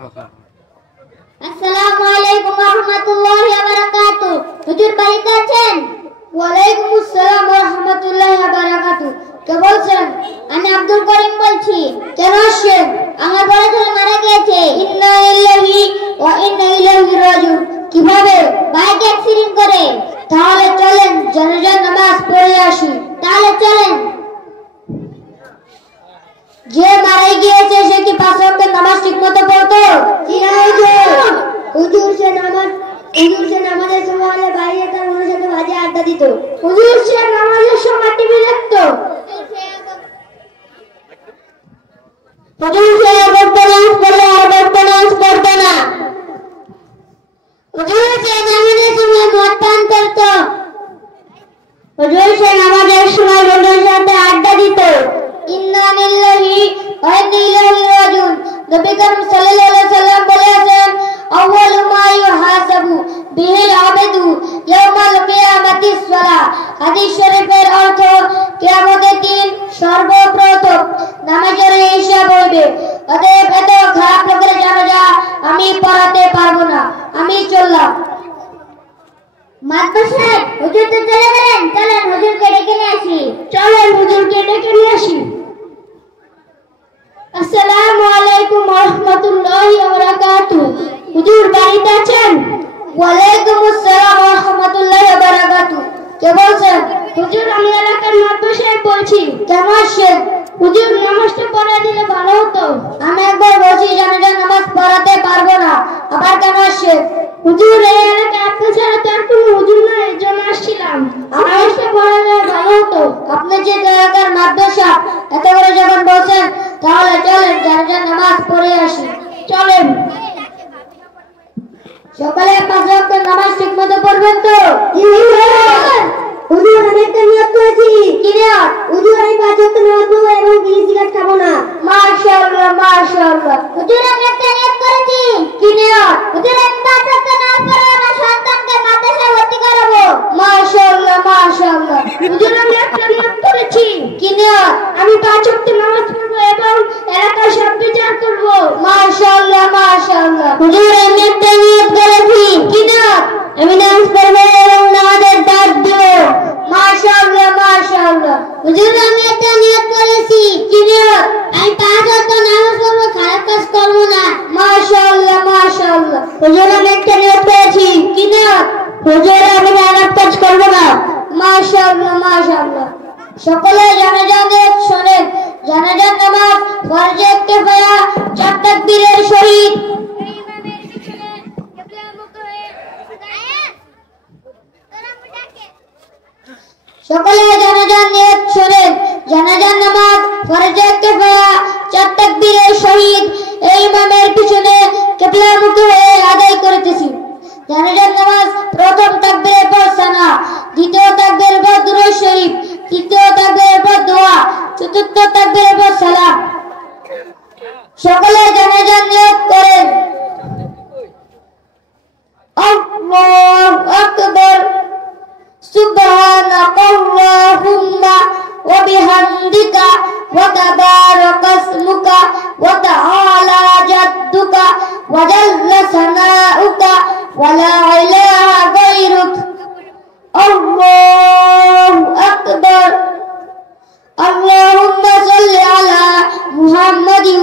আসসালামু আলাইকুম ওয়া রাহমাতুল্লাহি ওয়া বারাকাতুহু। হুজুর বাড়িতে আছেন? ওয়ালাইকুম আসসালাম ওয়া রাহমাতুল্লাহি ওয়া বারাকাতুহু। কে বলছেন? আমি আব্দুল করিম বলছি। কেন আসছেন? আমার বড় ছেলে মারা গিয়েছে। ইন্না লিল্লাহি ওয়া ইন্না ইলাইহি রাজিউন। কিভাবে? বাইক অ্যাক্সিডেন্ট করে। তাহলে চলেন জানাজা নামাজ পড়ে আসি। তাহলে চলেন। যে মারা গিয়েছে সে কি পাঁচ ওয়াক্তের নামাজ ঠিকমতো পড়তো? জি না হুজুর। হুজুর সে নামাজের সময় হলে বাইরে তার মনের সাথে বাজে আড্ডা দিত। হুজুর সে নামাজের সময় টিভি দেখতো। হুজুর সে পড়তো না। হুজুর সে নামাজের সময় মদ পান করতো। হুজুর সে নামাজের সময় বন্ধুদের সাথে আড্ডা দিত। ইন্না লিল্লাহি ওয়া ইন্না ইলাইহি রাজিউন। নবী করিম সাল্লাল্লাহু আলাইহি সাল্লাম বলেছেন, আউয়ালু মা ইউহাসাবু বিহিল আবদু ইয়াউমাল কিয়ামাতিস সালাহ। হাদিস শরীফের অর্থ, কিয়ামতের দিন সর্বপ্রথম নামাজের হিসাব হইবে। অতএব এত খারাপ লোকের জানাজা আমি পড়াতে পারবো না, আমি চললাম। মাতবর সাহেব, হুজুর তো চলে গেলেন, চলেন হুজুরকে ডেকে নিয়ে আসি। চলেন হুজুরকে ডেকে নিয়ে আসি। আসসালামু আলাইকুম ওয়া রাহমাতুল্লাহি ওয়া বারাকাতুহু। হুজুর বাড়িতে আছেন? ওয়ালাইকুম আসসালাম ওয়া রাহমাতুল্লাহি ওয়া বারাকাতুহু। কে বলছেন? হুজুর আমি এলাকার মাতবর সাহেব বলছি। কেন আসছেন? হুজুর নামাজটা পড়া দিলে ভালো হতো। আমি একবার বলছি জানাজা নামাজ পড়াতে পারবো না, আবার কেন আসছেন? হুজুর এই এলাকায় আপনি ছাড়া তো আর কোনো হুজুর নাই, এর জন্য আসছিলাম। নামাজটা পড়ালে ভালো হতো। আপনি যে এলাকার মাতবর সাহেব, এত করে যখন বলছেন, তাহলে চলেন জানাজা নামাজ পড়ে আসি। চলেন। সকালে পাঁচ ওয়াক্তের নামাজ ঠিকমতো পড়বেন তো? জি হুজুর, আমি একটা নিয়ত করেছি। কি নিয়ত? হুজুর আমি পাঁচ ওয়াক্তের নামাজ পড়বো এবং বিড়ি সিগারেট খাবো না। মাশাআল্লাহ মাশাআল্লাহ। হুজুর আমি একটা নিয়ত করেছি। কি নিয়ত? হুজুর আমি পাঁচ ওয়াক্তের নামাজ পড়বো, আমার সন্তানকে মাদ্রাসায় ভর্তি করাবো। মাশাআল্লাহ মাশাআল্লাহ। হুজুর আমি একটা নিয়ত করেছি। কি নিয়ত? আমি পাঁচ ওয়াক্তের নামাজ পড়বো এবং এলাকার সব বিচার করব। মাশাআল্লাহ মাশাআল্লাহ। হুজুর আমি একটা নিয়ত করেছি। কি নিয়ত? আমি নামাজ পড়বো এবং নামাজের দাওয়াত দেব। মাশাআল্লাহ মাশাআল্লাহ। হুজুর আমি একটা নিয়ত করেছি। কি নিয়ত? আমি পাঁচ ওয়াক্ত নামাজ পড়বো, খারাপ কাজ করব না। মাশাআল্লাহ মাশাআল্লাহ। হুজুর আমি একটা নিয়ত করেছি। কি নিয়ত? হুজুর আমি খারাপ কাজ করব না। মাশাআল্লাহ মাশাআল্লাহ। সকলে জানাজা নিয়ত শুনেন। জানাজার নামাজ ফরজে কিফায়া, চার তাকবীরের সহিত সকলে জানাজার নিয়ত শুনেন। জানাজার নামাজ ফরজে কিফায়া, চার তাকবীরের সহিত এই ইমামের পিছনে কিবলামুখী হয়ে আদায় করতেছি। জানাজার নামাজ প্রথম তাকবীরের পর সানা, দ্বিতীয় তাকবীরের পর দুরূদ শরীফ, তৃতীয় তাকবীরের পর দোয়া, চতুর্থ তাকবীরের পর সালাম। সকলে জানাজার নিয়ত করেন। আল্লাহু আকবার। সুবহানাকাল্লাহুম্মা ওয়া বিহামদিকা ওয়া তাবারাকা ইসমুকা ওয়া তাআলা জাদ্দুকা ওয়া জাল্লা সানাউকা ওয়া লা ইলাহা গায়রুক। আল্লাহু আকবার। আল্লাহুম্মা সাল্লি আলা মুহাম্মাদিন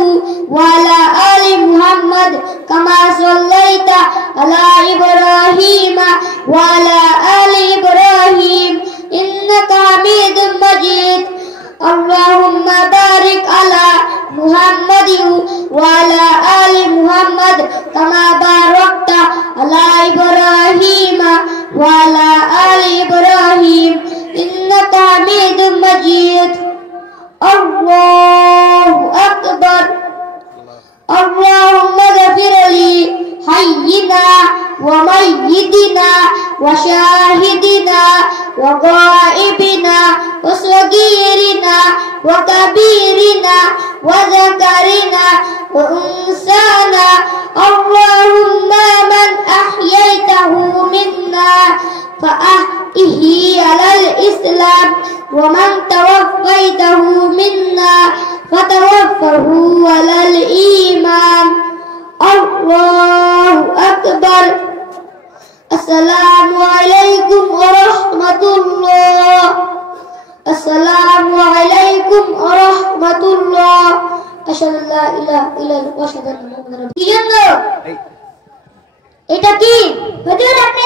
ওয়া আলা আলি মুহাম্মাদ কামা সাল্লাইতা আলা ইব্রাহিম ওয়া আলা আলি ইব্রাহিম ইন্নাকা হামিদুম মাজিদ। আল্লাহুম্মা বারিক আলা মুহাম্মাদিন ওয়া আলা আলি মুহাম্মাদ কামা বারাকতা আলা ইব্রাহিম ওয়া আলা আলি ইব্রাহিম ইন্নাকা হামিদুম মাজিদ। আল্লাহু আকবার। اللهم اغفر لي حينا وميتنا وشاهدنا وغائبنا وصغيرنا وكبيرنا وذكرنا وأنثانا. اللهم من أحييته منا فأحيه على الإسلام ومن توفيته منا فتوفه على الإيمان. আসসালামু আলাইকুম ওয়া রাহমাতুল্লাহ আসসালামু আলাইকুম ওয়া রাহমাতুল্লাহ আশহাদু আল্লা ইলাহা ইল্লাল্লাহ ওয়া আশহাদু আন্না মুহাম্মাদান রাসূলুল্লাহ। কি জন্য এটা কি হুজুর আপনি